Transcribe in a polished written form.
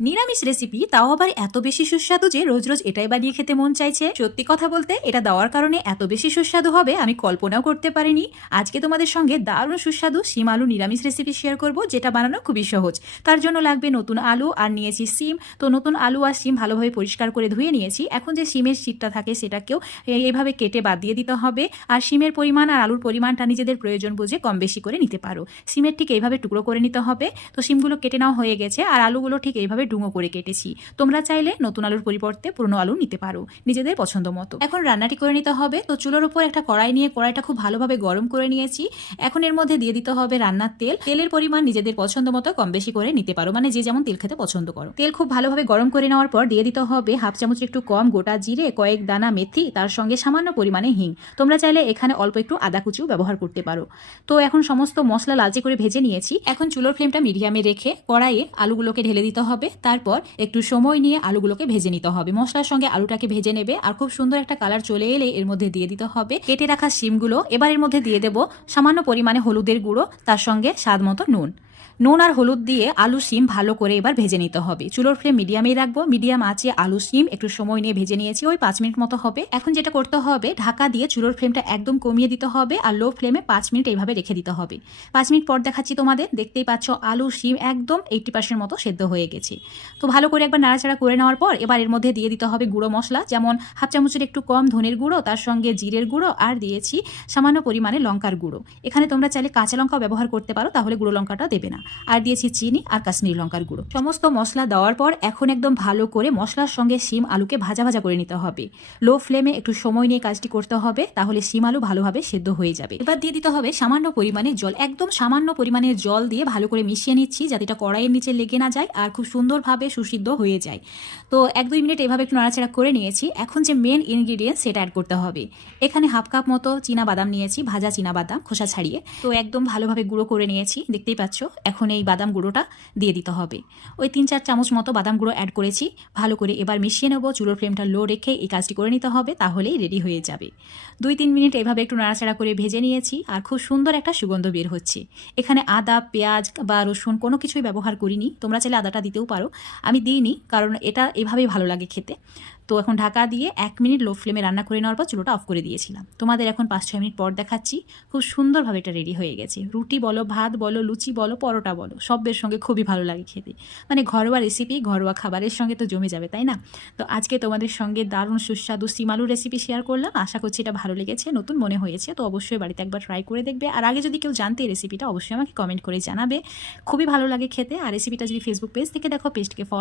নিরামিষ রেসিপি, তাও আবার এত বেশি সুস্বাদু যে রোজ রোজ এটাই বানিয়ে খেতে মন চাইছে। সত্যি কথা বলতে এটা দেওয়ার কারণে এত বেশি সুস্বাদু হবে আমি কল্পনাও করতে পারিনি। আজকে তোমাদের সঙ্গে দারুণ সুস্বাদু শিম আলু নিরামিষ রেসিপি শেয়ার করব, যেটা বানানো খুবই সহজ। তার জন্য লাগবে নতুন আলু আর নিয়েছি সিম। তো নতুন আলু আর সিম ভালোভাবে পরিষ্কার করে ধুয়ে নিয়েছি। এখন যে সিমের শীতটা থাকে সেটাকেও এইভাবে কেটে বাদ দিয়ে দিতে হবে। আর সিমের পরিমাণ আর আলুর পরিমাণটা নিজেদের প্রয়োজন বুঝে কম বেশি করে নিতে পারো। সিমের ঠিক এইভাবে টুকরো করে নিতে হবে। তো সিমগুলো কেটে নেওয়া হয়ে গেছে আর আলুগুলো ঠিক এইভাবে ডুঙো করে কেটেছি। তোমরা চাইলে নতুন আলুর পরিবর্তে পুরনো আলু নিতে পারো নিজেদের পছন্দ মতো। এখন রান্নাটি করে নিতে হবে। তো চুলোর উপর একটা কড়াই নিয়ে কড়াইটা খুব ভালোভাবে গরম করে নিয়েছি। এখন এর মধ্যে দিয়ে দিতে হবে রান্নার তেল। তেলের পরিমাণ নিজেদের পছন্দ মতো কম বেশি করে নিতে পারো, মানে যে যেমন তেল খেতে পছন্দ করো। তেল খুব ভালোভাবে গরম করে নেওয়ার পর দিয়ে দিতে হবে হাফ চামচ একটু কম গোটা জিরে, কয়েক দানা মেথি, তার সঙ্গে সামান্য পরিমাণে হিং। তোমরা চাইলে এখানে অল্প একটু আদা কুচিও ব্যবহার করতে পারো। তো এখন সমস্ত মশলা লালচে করে ভেজে নিয়েছি। এখন চুলোর ফ্লেমটা মিডিয়ামে রেখে কড়াইয়ে আলুগুলোকে ঢেলে দিতে হবে। তারপর একটু সময় নিয়ে আলুগুলোকে ভেজে নিতে হবে। মশলার সঙ্গে আলুটাকে ভেজে নেবে আর খুব সুন্দর একটা কালার চলে এলে এর মধ্যে দিয়ে দিতে হবে কেটে রাখা শিমগুলো। এবার এর মধ্যে দিয়ে দেব সামান্য পরিমাণে হলুদের গুঁড়ো, তার সঙ্গে স্বাদ মতো নুন আর হলুদ দিয়ে আলু শিম ভালো করে এবার ভেজে নিতে হবে। চুলোর ফ্লেম মিডিয়ামেই রাখবো। মিডিয়াম আঁচে আলু শিম একটু সময় নিয়ে ভেজে নিয়েছি, ওই 5 মিনিট মতো হবে। এখন যেটা করতে হবে, ঢাকা দিয়ে চুলোর ফ্লেমটা একদম কমিয়ে দিতে হবে আর লো ফ্লেমে 5 মিনিট এইভাবে রেখে দিতে হবে। 5 মিনিট পর দেখাচ্ছি তোমাদের। দেখতেই পাচ্ছ আলু শিম একদম 80% মতো সেদ্ধ হয়ে গেছে। তো ভালো করে একবার নাড়াচাড়া করে নেওয়ার পর এবার এর মধ্যে দিয়ে দিতে হবে গুঁড়ো মশলা, যেমন হাফ চামচের একটু কম ধনের গুঁড়ো, তার সঙ্গে জিরের গুঁড়ো আর দিয়েছি সামান্য পরিমাণে লঙ্কার গুঁড়ো। এখানে তোমরা চাইলে কাঁচা লঙ্কাও ব্যবহার করতে পারো, তাহলে গুঁড়ো লঙ্কাটা দেবে না। আর দিয়েছি চিনি আর কাশ্মীরি লঙ্কার গুঁড়ো। সমস্ত মশলা দেওয়ার পর এখন একদম ভালো করে মশলার সঙ্গে শিম আলুকে ভাজা ভাজা করে নিতে হবে। লো ফ্লেমে একটু সময় নিয়ে কাজটি করতে হবে, তাহলে শিম আলু ভালোভাবে সেদ্ধ হয়ে যাবে। এবার দিয়ে দিতে হবে সামান্য পরিমাণে জল। একদম সামান্য পরিমাণে জল দিয়ে ভালো করে মিশিয়ে নিচ্ছি, যাতে এটা কড়াইয়ের নিচে লেগে না যায় আর খুব সুন্দরভাবে সুসিদ্ধ হয়ে যায়। তো 1-2 মিনিট এভাবে একটু নাড়াচাড়া করে নিয়েছি। এখন যে মেন ইনগ্রিডিয়েন্ট সেটা অ্যাড করতে হবে। এখানে হাফ কাপ মতো চীনা বাদাম নিয়েছি, ভাজা চীনা বাদাম খোসা ছাড়িয়ে। তো একদম ভালোভাবে গুঁড়ো করে নিয়েছি, দেখতেই পাচ্ছ। এখন এই বাদাম গুঁড়োটা দিয়ে দিতে হবে। ওই 3-4 চামচ মতো বাদাম গুঁড়ো অ্যাড করেছি। ভালো করে এবার মিশিয়ে নেব। চুলোর ফ্লেমটা লো রেখে এই কাজটি করে নিতে হবে, তাহলেই রেডি হয়ে যাবে। 2-3 মিনিট এভাবে একটু নাড়াচাড়া করে ভেজে নিয়েছি আর খুব সুন্দর একটা সুগন্ধ বের হচ্ছে। এখানে আদা, পেঁয়াজ বা রসুন কোনো কিছুই ব্যবহার করিনি। তোমরা চাইলে আদাটা দিতেও পারো, আমি দিইনি কারণ এটা এভাবেই ভালো লাগে খেতে। তো এখন ঢাকা দিয়ে 1 মিনিট লো ফ্লেমে রান্না করে নেওয়ার পর চুলোটা অফ করে দিয়েছিলাম। তোমাদের এখন 5-6 মিনিট পর দেখাচ্ছি। খুব সুন্দরভাবে এটা রেডি হয়ে গেছে। রুটি বলো, ভাত বলো, লুচি বলো, পরোটা বলো, সবের সঙ্গে খুবই ভালো লাগে খেতে। মানে ঘরোয়া রেসিপি, ঘরোয়া খাবারের সঙ্গে তো জমে যাবে, তাই না? তো আজকে তোমাদের সঙ্গে দারুণ সুস্বাদু শিম আলুর রেসিপি শেয়ার করলাম। আশা করছি এটা ভালো লেগেছে, নতুন মনে হয়েছে। তো অবশ্যই বাড়িতে একবার ট্রাই করে দেখবে। আর আগে যদি কেউ জানতে এই রেসিপিটা, অবশ্যই আমাকে কমেন্ট করে জানাবে। খুবই ভালো লাগে খেতে। আর রেসিপিটা যদি ফেসবুক পেজ থেকে দেখো, পেজটিকে ফলো